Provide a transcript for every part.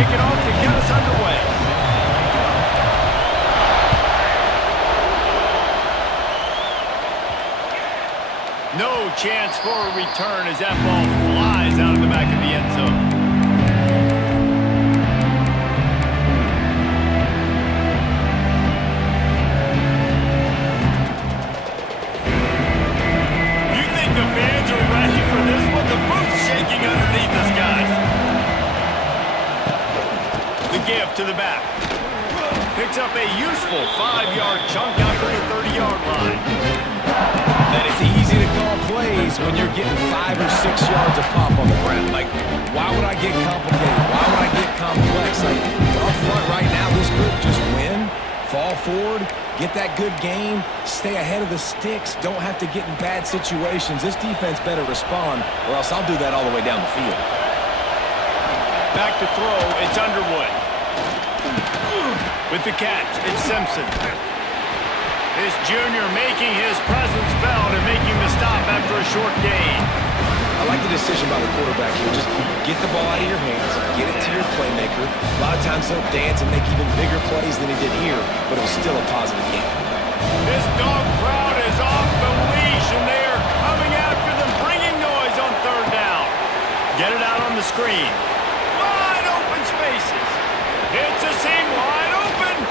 kick it off to get us underway. No chance for a return as that ball flies out of the back of the end zone. You think the fans are ready for this one? The booth's shaking underneath us, guys. The give to the back. Picks up a useful 5-yard chunk out to the 30-yard line. That it's easy to call plays when you're getting 5 or 6 yards of pop on the ground. Like, why would I get complicated? Why would I get complex? Like, up front right now, this group just win, fall forward, get that good game, stay ahead of the sticks, don't have to get in bad situations. This defense better respond, or else I'll do that all the way down the field. Back to throw, it's Underwood. With the catch, it's Simpson. This junior making his presence felt and making the stop after a short gain. I like the decision by the quarterback here. Just get the ball out of your hands, get it to your playmaker. A lot of times he'll dance and make even bigger plays than he did here, but it was still a positive game. This dog crowd is off the leash, and they are coming after them, bringing noise on third down. Get it out on the screen. Wide open spaces. It's a seam wide open.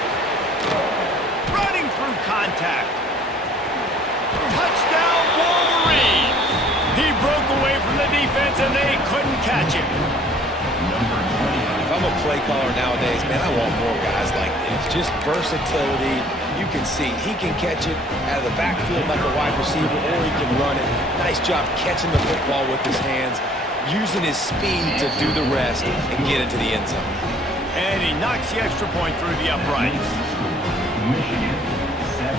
Running through contact. Touchdown Wolverines. He broke away from the defense and they couldn't catch him. If I'm a play caller nowadays, man, I want more guys like this. Just versatility. You can see he can catch it out of the backfield like a wide receiver, or he can run it. Nice job catching the football with his hands, using his speed to do the rest and get into the end zone. And he knocks the extra point through the uprights. Michigan 7,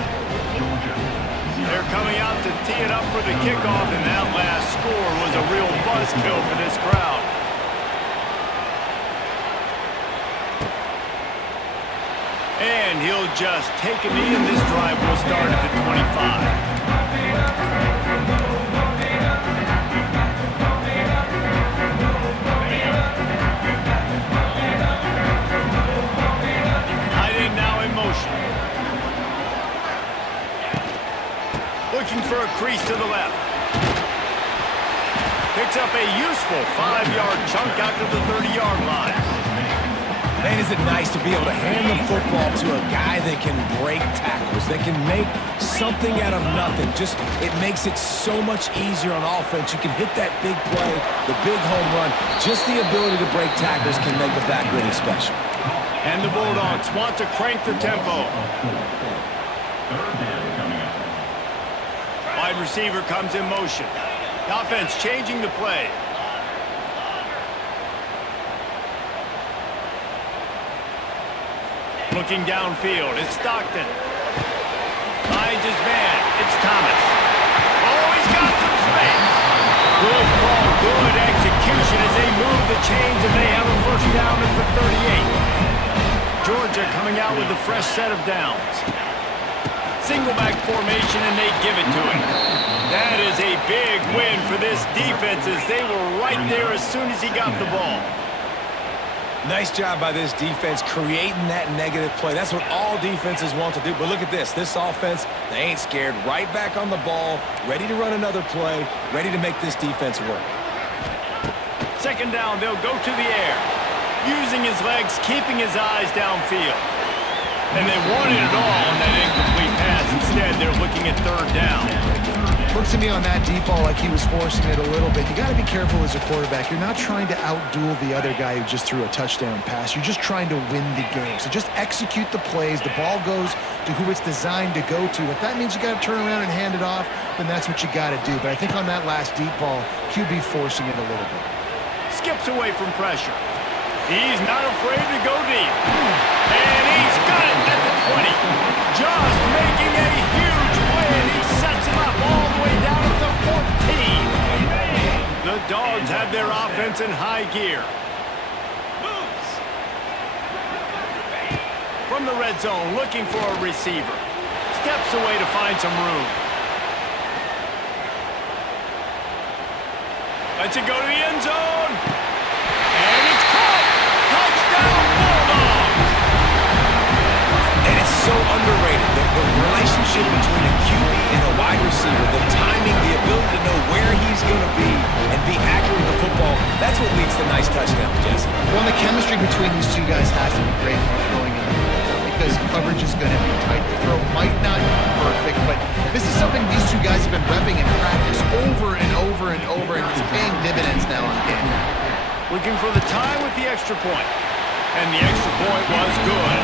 Georgia 0. They're coming out to tee it up for the kickoff, and that last score was a real buzzkill for this crowd. And he'll just take a knee, and this drive will start at the 25. Looking for a crease to the left. Picks up a useful 5-yard chunk out to the 30-yard line. Man, is it nice to be able to hand the football to a guy that can break tackles, that can make something out of nothing. Just, it makes it so much easier on offense. You can hit that big play, the big home run. Just the ability to break tackles can make a back really special. And the Bulldogs want to crank the tempo. Third down coming up. Wide receiver comes in motion. The offense changing the play. Looking downfield, it's Stockton. Finds his man, it's Thomas. Oh, he's got some space. Good ball, good execution as they move the chains, and they have a first down at the 38. Georgia coming out with a fresh set of downs. Single back formation, and they give it to him. That is a big win for this defense as they were right there as soon as he got the ball. Nice job by this defense creating that negative play. That's what all defenses want to do. But look at this. This offense, they ain't scared. Right back on the ball, ready to run another play, ready to make this defense work. Second down, they'll go to the air. Using his legs, keeping his eyes downfield. And they wanted it all on that incomplete pass. Instead, they're looking at third down. Looks to me on that deep ball like he was forcing it a little bit. You got to be careful as a quarterback. You're not trying to outduel the other guy who just threw a touchdown pass. You're just trying to win the game. So just execute the plays. The ball goes to who it's designed to go to. If that means you got to turn around and hand it off, then that's what you got to do. But I think on that last deep ball, QB forcing it a little bit. Skips away from pressure. He's not afraid to go deep. And he's got it at the 20. Just making a huge play, and he sets him up all the way down at the 14. The Dogs have their offense in high gear. From the red zone, looking for a receiver. Steps away to find some room. Lets it go to the end zone. And it's caught. Touchdown! The relationship between a QB and a wide receiver, the timing, the ability to know where he's going to be and be accurate with the football, that's what leads to nice touchdowns, Jesse. Well, the chemistry between these two guys has to be great going in because coverage is going to be tight. The throw might not be perfect, but this is something these two guys have been repping in practice over and over and over, and it's paying dividends now in the game. Looking for the tie with the extra point. And the extra point was good.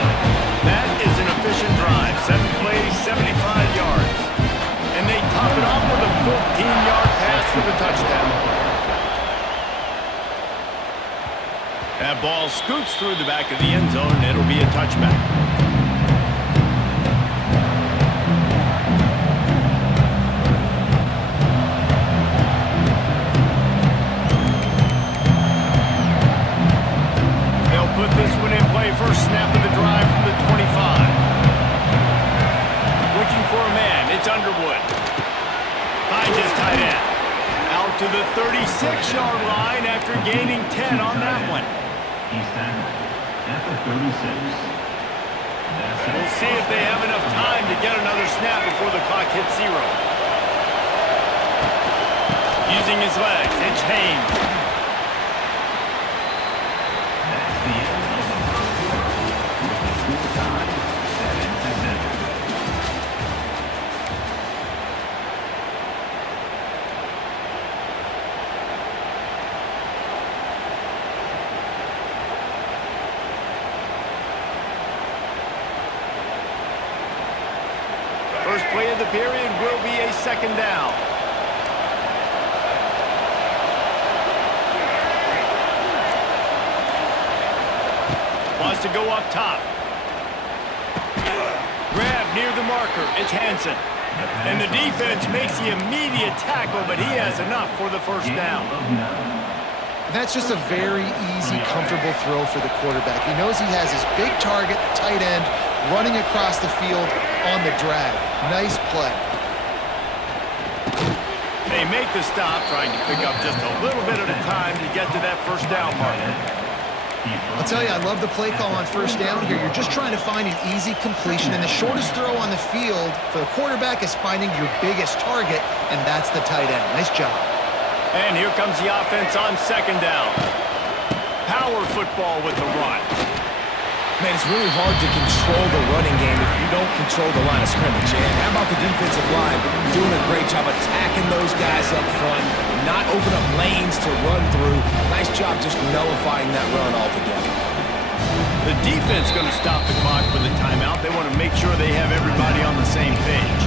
That is an efficient drive. 7 plays, 75 yards. And they top it off with a 14-yard pass for the touchdown. That ball scoots through the back of the end zone, and it'll be a touchback. Put this one in play. First snap of the drive from the 25. Looking for a man. It's Underwood. Finds his tight end. Out to the 36-yard line after gaining 10 on that one. He's tackled at the 36. We'll see if they have enough time to get another snap before the clock hits 0. Using his legs, it's Haynes. First play of the period will be a second down. Wants to go up top. Grab near the marker. It's Hansen. And the defense makes the immediate tackle, but he has enough for the first down. That's just a very easy, comfortable throw for the quarterback. He knows he has his big target, tight end, running across the field on the drag. Nice play. They make the stop, trying to pick up just a little bit at a time to get to that first down marker. I'll tell you, I love the play call on first down here. You're just trying to find an easy completion, and the shortest throw on the field for the quarterback is finding your biggest target, and that's the tight end. Nice job. And here comes the offense on second down. Power football with the run. Man, it's really hard to control the running game if you don't control the line of scrimmage. And how about the defensive line doing a great job attacking those guys up front, not open up lanes to run through. Nice job just nullifying that run altogether. The defense going to stop the clock with a timeout. They want to make sure they have everybody on the same page.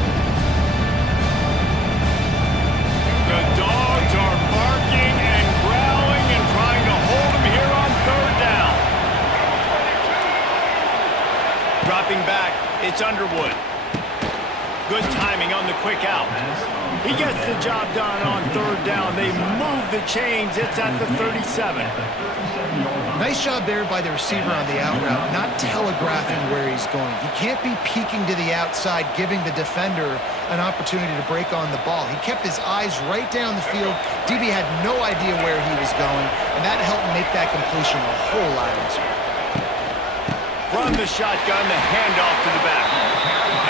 The dogs are barking and growling and trying to hold him here on third down. Dropping back, it's Underwood. Good timing on the quick out. He gets the job done on third down. They move the chains. It's at the 37. Nice job there by the receiver on the out route, not telegraphing where he's going. He can't be peeking to the outside, giving the defender an opportunity to break on the ball. He kept his eyes right down the field. DB had no idea where he was going, and that helped make that completion a whole lot easier. From the shotgun, the handoff to the back.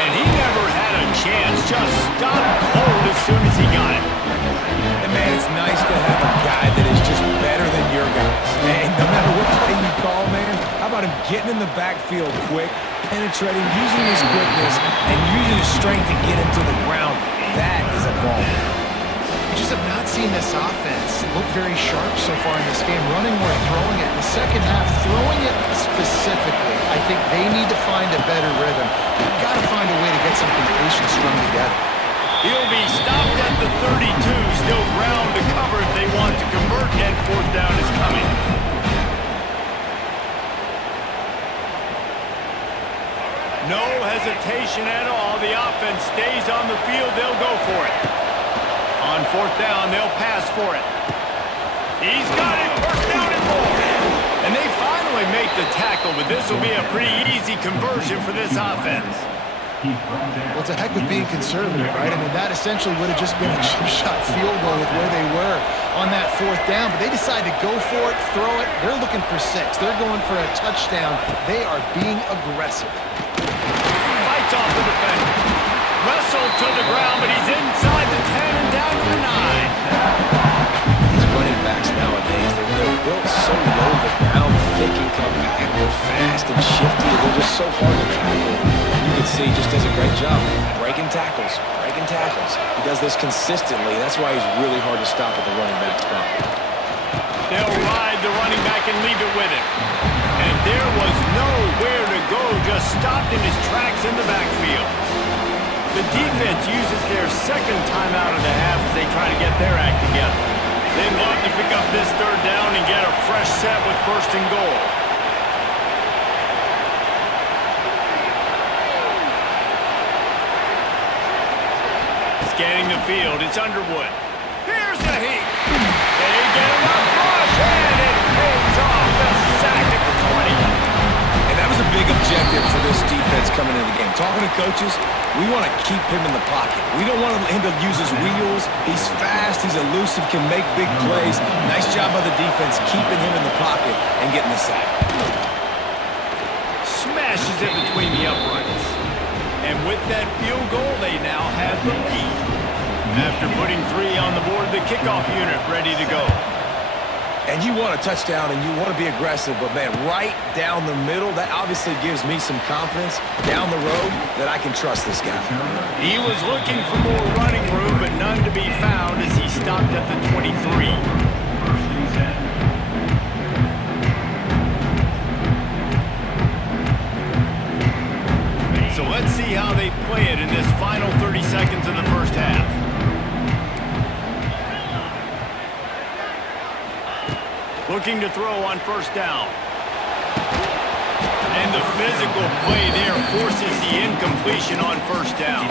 And he never had a chance. Just stopped cold as soon as he got it. And man, it's nice to have a guy that is just better than your guys. And no matter what play you call, man, how about him getting in the backfield quick, penetrating, using his quickness, and using his strength to get him to the ground. That is a ball. We just have not seen this offense look very sharp so far in this game, running or throwing it. In the second half, throwing it specifically, I think they need to find a better rhythm. You've got to find a way to get some completions strung together. He'll be stopped at the 32, still ground to cover if they want to convert, and fourth down is coming. No hesitation at all. The offense stays on the field. They'll go for it. On fourth down, they'll pass for it. He's got it. First down and more. And they finally make the tackle, but this will be a pretty easy conversion for this offense. Well, it's a heck of being conservative, right? I mean, that essentially would have just been a chip shot field goal with where they were on that fourth down, but they decided to go for it, throw it. They're looking for 6. They're going for a touchdown. They are being aggressive. Fight Fights off the defender. Wrestled to the ground, but he's inside the 10 and down to the 9. These running backs nowadays, they're built so low the ground, thick and compact, but fast and shifty. They're just so hard to tackle. You can see he just does a great job breaking tackles, breaking tackles. He does this consistently. That's why he's really hard to stop at the running back spot. They'll ride the running back and leave it with him. And there was nowhere to go, just stopped in his tracks in the backfield. The defense uses their second timeout of the half as they try to get their act together. They want to pick up this third down and get a fresh set with first and goal. Scanning the field, it's Underwood. Here's the heat. They get enough rush, and it pays off the sack at the 20. And that was a big objective for this defense coming into the game. Talking to coaches, we want to keep him in the pocket. We don't want him to use his wheels. He's fast, he's elusive, can make big plays. Nice job by the defense keeping him in the pocket and getting the sack. Smashes it between the uprights. And with that field goal, they now have the lead. After putting 3 on the board, the kickoff unit ready to go. And you want a touchdown and you want to be aggressive, but man, right down the middle, that obviously gives me some confidence down the road that I can trust this guy. He was looking for more running room, but none to be found as he stopped at the 23. So let's see how they play it in this final 30 seconds of the first half. Looking to throw on first down. And the physical play there forces the incompletion on first down.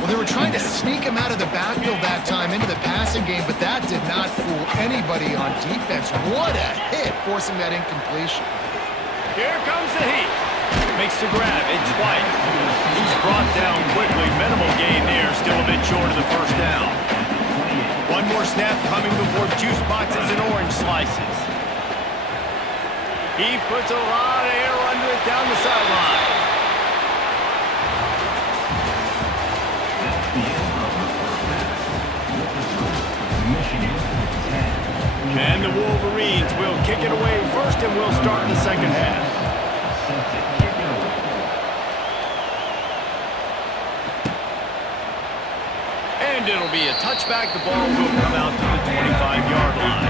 Well, they were trying to sneak him out of the backfield that time into the passing game, but that did not fool anybody on defense. What a hit, forcing that incompletion. Here comes the heat. Makes the grab. It's White. He's brought down quickly. Minimal gain there. Still a bit short of the first down. One more snap coming before juice boxes and orange slices. He puts a lot of air under it down the sideline. And the Wolverines will kick it away first, and we'll start the second half. And it'll be a touchback. The ball will come out to the 25-yard line.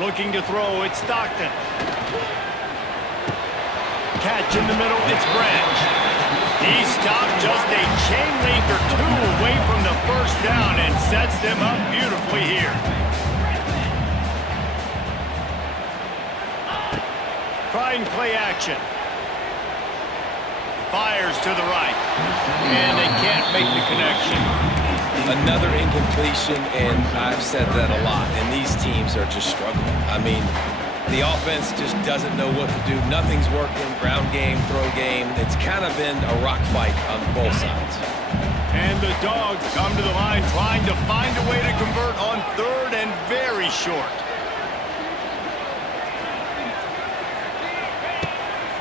Looking to throw, it's Stockton. Catch in the middle, it's Branch. He stopped just a chain link or 2 away from the first down and sets them up beautifully here. Trying play action. Fires to the right. And they can't make the connection. Another incompletion, and I've said that a lot, and these teams are just struggling. I mean, the offense just doesn't know what to do. Nothing's working, ground game, throw game. It's kind of been a rock fight on both sides. And the Dogs come to the line trying to find a way to convert on third and very short.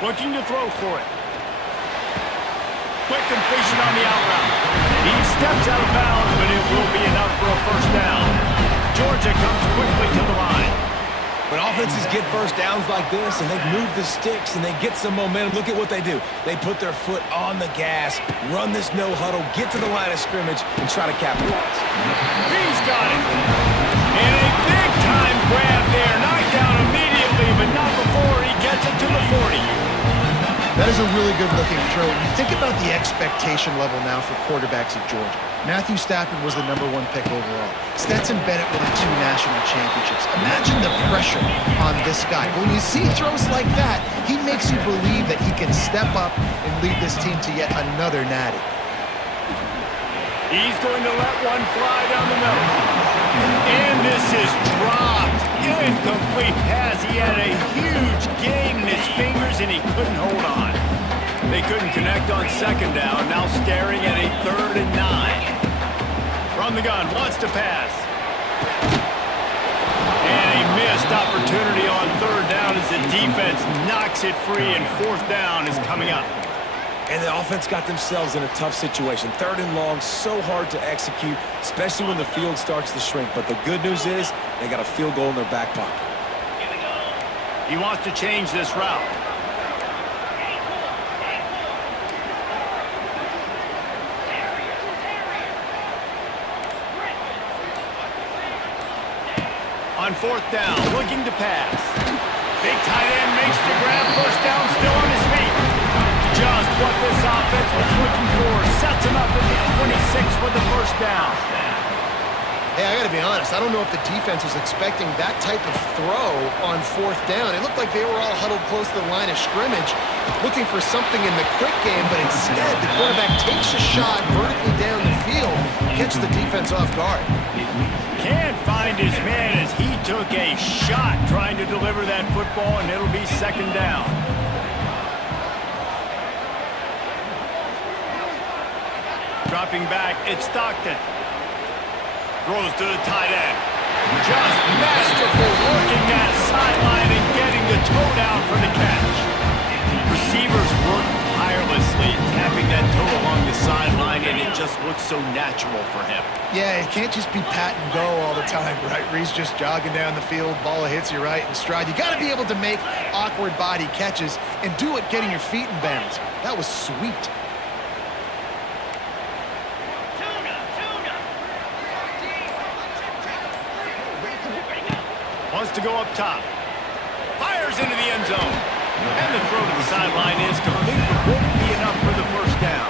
Looking to throw for it. Quick completion on the out route. He steps out of bounds, but it will be enough for a first down. Georgia comes quickly to the line. When offenses get first downs like this and they move the sticks and they get some momentum, look at what they do. They put their foot on the gas, run this no huddle, get to the line of scrimmage, and try to capitalize. He's got it. And a big-time grab there. Knocked down immediately, but not before he gets it to the 40. That is a really good-looking throw. You think about the expectation level now for quarterbacks at Georgia. Matthew Stafford was the #1 pick overall. Stetson Bennett won 2 national championships. Imagine the pressure on this guy. When you see throws like that, he makes you believe that he can step up and lead this team to yet another natty. He's going to let one fly down the middle. And this is dropped. Incomplete pass. He had a huge gain in his fingers, and he couldn't hold on. They couldn't connect on second down. Now staring at a 3rd and 9. From the gun, wants to pass. And a missed opportunity on 3rd down as the defense knocks it free, and 4th down is coming up. And the offense got themselves in a tough situation. 3rd and long, so hard to execute, especially when the field starts to shrink. But the good news is they got a field goal in their back pocket. He wants to change this route. On 4th down, looking to pass. Big tight end makes the grab. 1st down, still on his feet. Just what this offense was looking for. Sets him up at the 26 with the 1st down. Hey, I got to be honest. I don't know if the defense was expecting that type of throw on 4th down. It looked like they were all huddled close to the line of scrimmage, looking for something in the quick game, but instead the quarterback takes a shot vertically down the field, gets the defense off guard. Can't find his man as he took a shot trying to deliver that football, and it'll be 2nd down. Dropping back, it's Stockton. Throws to the tight end. Just masterful working that sideline and getting the toe down for the catch. Receivers work tirelessly, tapping that toe along the sideline, and it just looks so natural for him. Yeah, it can't just be pat and go all the time, right? Where he's just jogging down the field, ball hits you right in stride. You got to be able to make awkward body catches and do it getting your feet in bounds. That was sweet. Wants to go up top. Fires into the end zone. And the throw to the sideline is complete, but won't be enough for the 1st down.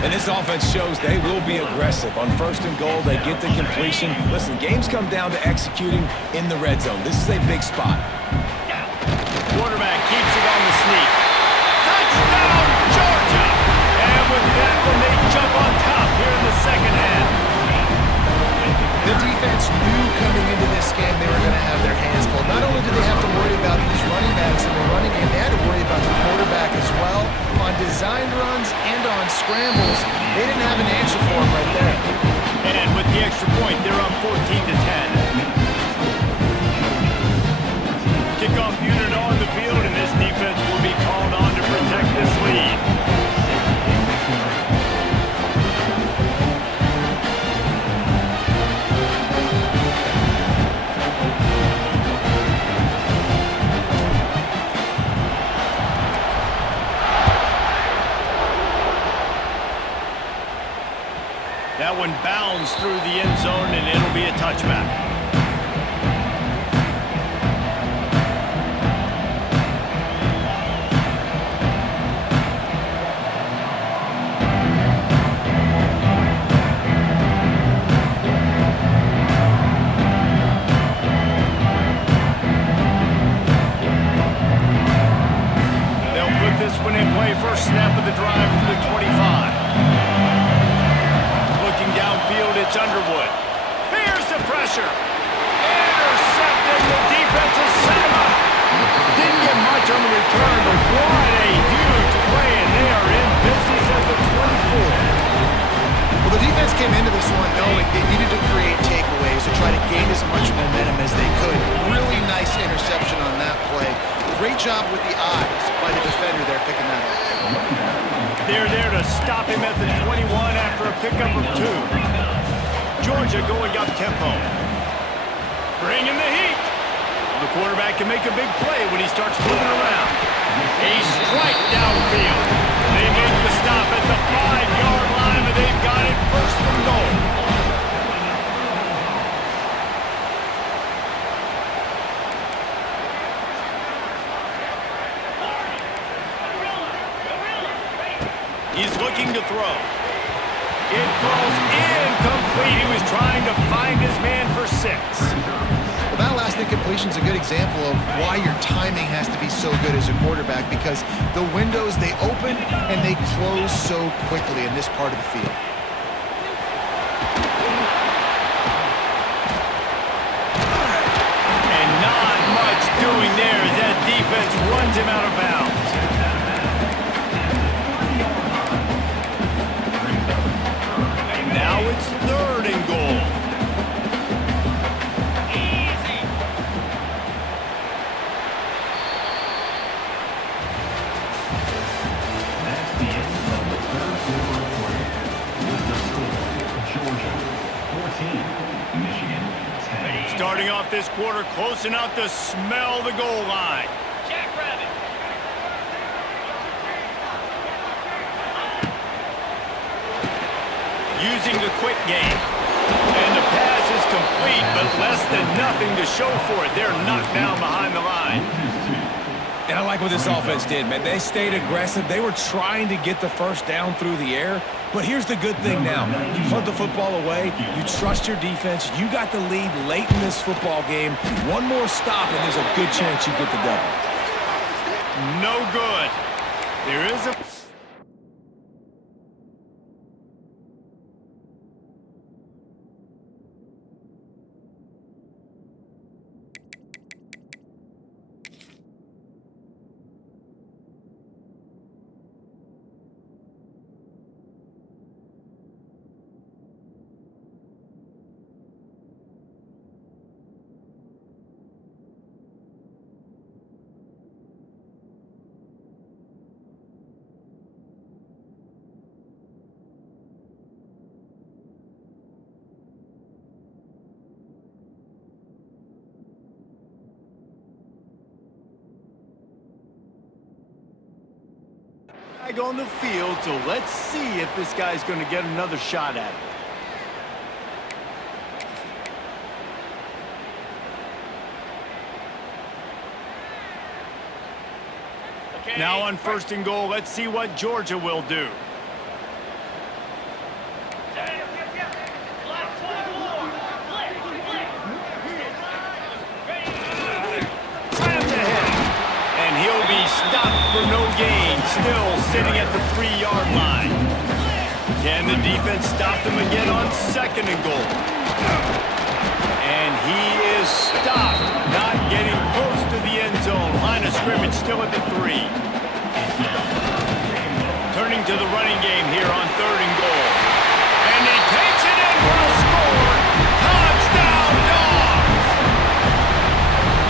And this offense shows they will be aggressive. On 1st and goal, they get the completion. Listen, games come down to executing in the red zone. This is a big spot. Quarterback keeps it on the sneak. Touchdown, Georgia! And with that one, they jump on top here in the 2nd half. The defense knew coming into this game they were going to have their hands full. Not only did they have to worry about these running backs in the running game, they had to worry about the quarterback as well. On designed runs and on scrambles, they didn't have an answer for him right there. And with the extra point, they're up 14-10. Kickoff unit on the field, and this defense will be called on to protect this lead. That one bounds through the end zone, and it'll be a touchback. They'll put this one in play. First snap of the drive from the 25. Downfield, it's Underwood. Here's the pressure. Intercepted. The defense has set him up. Didn't get much on the return, but what a huge play, and they are in business at the 24. Well, the defense came into this one knowing they needed to create takeaways to try to gain as much momentum as they could. Really nice interception on that play. Great job with the eyes by the defender there picking that up. They're there to stop him at the 21 after a pickup of 2. Georgia going up tempo. Bringing the heat. The quarterback can make a big play when he starts moving around. A strike downfield. They make the stop at the 5-yard line, and they've got it first and goal. He's looking to throw. It falls incomplete. He was trying to find his man for 6. Well, that last incompletion is a good example of why your timing has to be so good as a quarterback, because the windows, they open and they close so quickly in this part of the field. And not much doing there as that defense runs him out of bounds. Now it's 3rd and goal. That's the end of the third quarter of play. With the score, Georgia 14, Michigan 10. Starting off this quarter close enough to smell the goal line. Jackrabbit. Using the quick game. And the pass is complete, but less than nothing to show for it. They're knocked down behind the line. And I like what this offense did, man. They stayed aggressive. They were trying to get the first down through the air. But here's the good thing now. You punt the football away. You trust your defense. You got the lead late in this football game. One more stop, and there's a good chance you get the double. No good. There is a... on the field, so let's see if this guy's going to get another shot at it. Okay. Now on 1st and goal, let's see what Georgia will do. Slams ahead. And he'll be stopped for no gain. Still sitting at the 3-yard line. Can the defense stop them again on 2nd and goal? And he is stopped, not getting close to the end zone. Line of scrimmage still at the 3. Turning to the running game here on 3rd and goal. And he takes it in for a score. Touchdown, Dogs!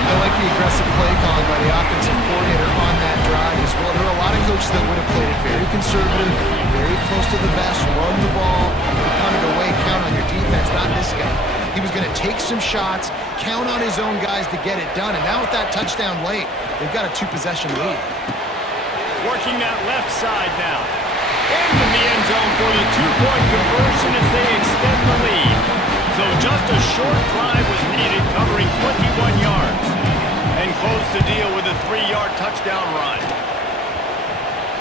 I like the aggressive play calling by the offensive coordinator on that drive as well. There are a lot of coaches that would have played it very conservative, very close to the vest, run the ball, punt it away, count on your defense. Not this guy. He was going to take some shots, count on his own guys to get it done. And now with that touchdown late, they've got a 2-possession lead. Working that left side now. Into the end zone for the 2-point conversion as they extend the lead. So just a short drive was needed, covering 21 yards. And close the deal with a 3-yard touchdown run.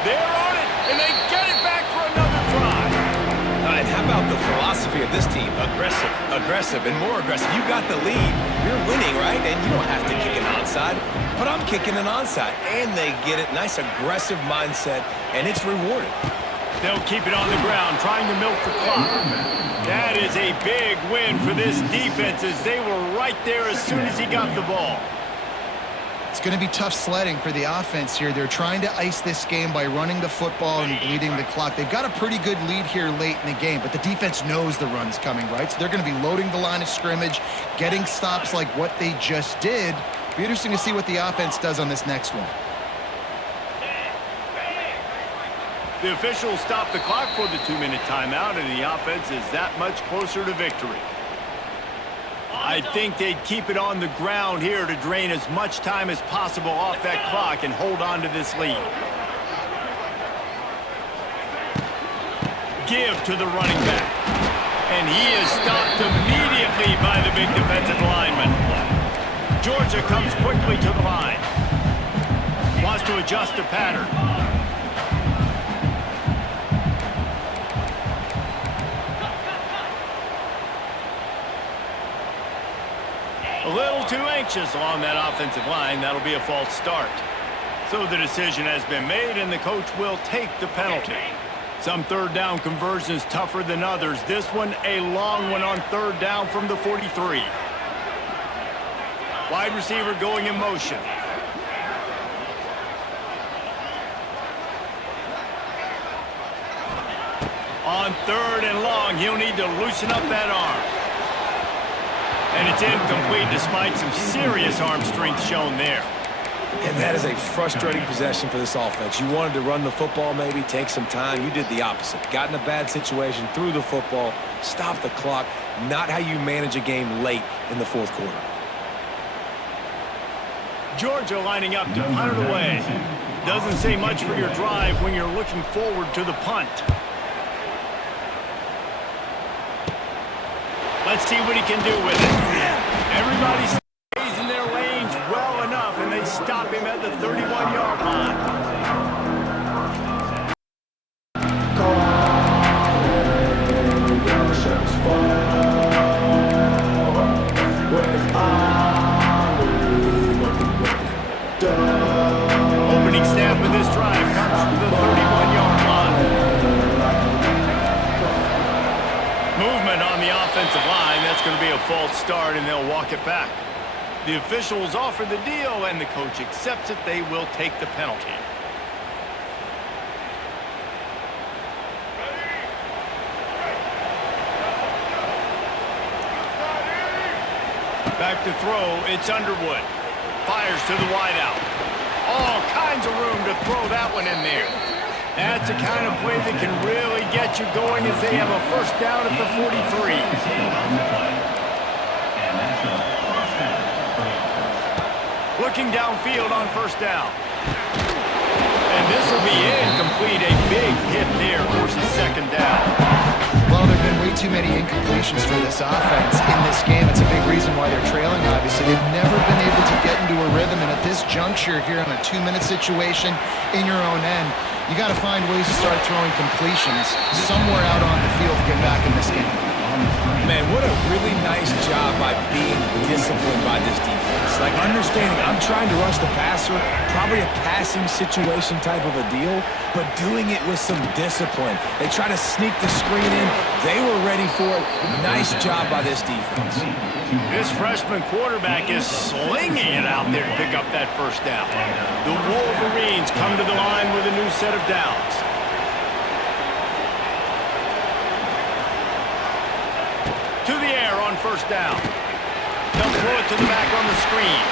They're on it, and they get it back for another drive. And how about the philosophy of this team? Aggressive, aggressive, and more aggressive. You got the lead. You're winning, right? And you don't have to kick an onside. But I'm kicking an onside. And they get it. Nice aggressive mindset, and it's rewarded. They'll keep it on the ground, trying to milk the clock. That is a big win for this defense as they were right there as soon as he got the ball. It's going to be tough sledding for the offense here. They're trying to ice this game by running the football and bleeding the clock. They've got a pretty good lead here late in the game, but the defense knows the run's coming, right? So they're going to be loading the line of scrimmage, getting stops like what they just did. Be interesting to see what the offense does on this next one. The officials stop the clock for the 2-minute timeout, and the offense is that much closer to victory. I think they'd keep it on the ground here to drain as much time as possible off that clock and hold on to this lead. Give to the running back. And he is stopped immediately by the big defensive lineman. Georgia comes quickly to the line. Wants to adjust the pattern. A little too anxious along that offensive line. That'll be a false start. So the decision has been made, and the coach will take the penalty. Some third down conversions tougher than others. This one, a long one on third down from the 43. Wide receiver going in motion. On third and long, he'll need to loosen up that arm. And it's incomplete despite some serious arm strength shown there. And that is a frustrating possession for this offense. You wanted to run the football, maybe take some time. You did the opposite. Got in a bad situation, threw the football, stopped the clock. Not how you manage a game late in the fourth quarter. Georgia lining up to punt it away. Doesn't say much for your drive when you're looking forward to the punt. Let's see what he can do with it. Everybody stays in their lanes well enough, and they stop him at the 31-yard line. Opening snap of this drive comes from the 31-yard line. Movement on the offensive line. That's going to be a false start, and they'll walk it back. The officials offer the deal, and the coach accepts it. They will take the penalty. Back to throw. It's Underwood. Fires to the wideout. All kinds of room to throw that one in there. That's the kind of play that can really get you going as they have a first down at the 43. Looking downfield on first down. And this will be incomplete. A big hit there forces second down. Well, there have been way too many incompletions for this offense in this game. It's a big reason why they're trailing, obviously. They've never been able to get into a rhythm, and at this juncture here in a 2-minute situation in your own end, you got to find ways to start throwing completions somewhere out on the field to get back in this game. Man, what a really nice job by being disciplined by this defense. Like, understanding I'm trying to rush the passer, probably a passing situation type of a deal, but doing it with some discipline. They try to sneak the screen in. They were ready for it. Nice job by this defense. This freshman quarterback is slinging it out there to pick up that first down. The Wolverines come to the line with a new set of downs. To the air on first down. They'll throw it to the back on the screen.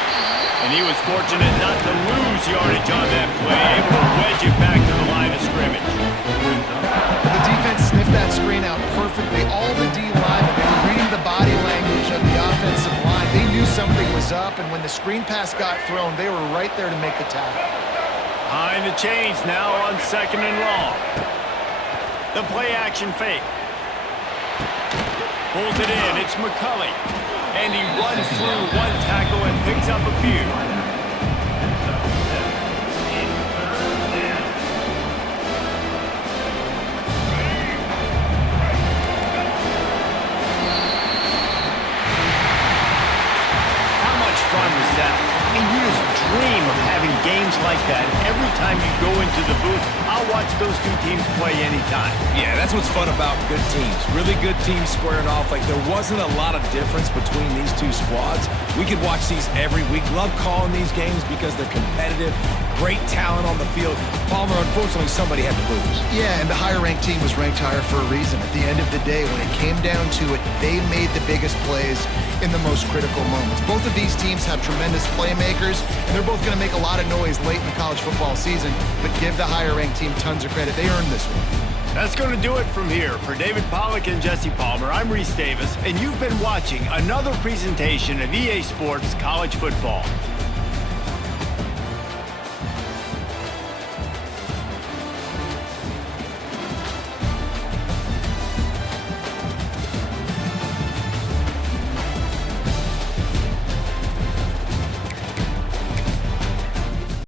And he was fortunate not to lose yardage on that play, able to wedge it back to the line of scrimmage. The defense sniffed that screen out perfectly. All the D linemen, they were reading the body language of the offensive line. They knew something was up, and when the screen pass got thrown, they were right there to make the tackle. Behind the chains now on second and long. The play action fake. Pulls it in. It's McCulley. And he runs through one tackle and picks up a few. How much fun was that? And you just dream of having games like that. Every time you go into the booth, I'll watch those two teams play anytime. Yeah, that's what's fun about good teams. Really good teams squaring off. Like, there wasn't a lot of difference between these two squads. We could watch these every week. Love calling these games because they're competitive. Great talent on the field. Palmer, unfortunately, somebody had to lose. Yeah, and the higher-ranked team was ranked higher for a reason. At the end of the day, when it came down to it, they made the biggest plays in the most critical moments. Both of these teams have tremendous playmakers, and they're both going to make a lot of noise late in the college football season, but give the higher-ranked team tons of credit. They earned this one. That's going to do it from here. For David Pollack and Jesse Palmer, I'm Reese Davis, and you've been watching another presentation of EA Sports College Football.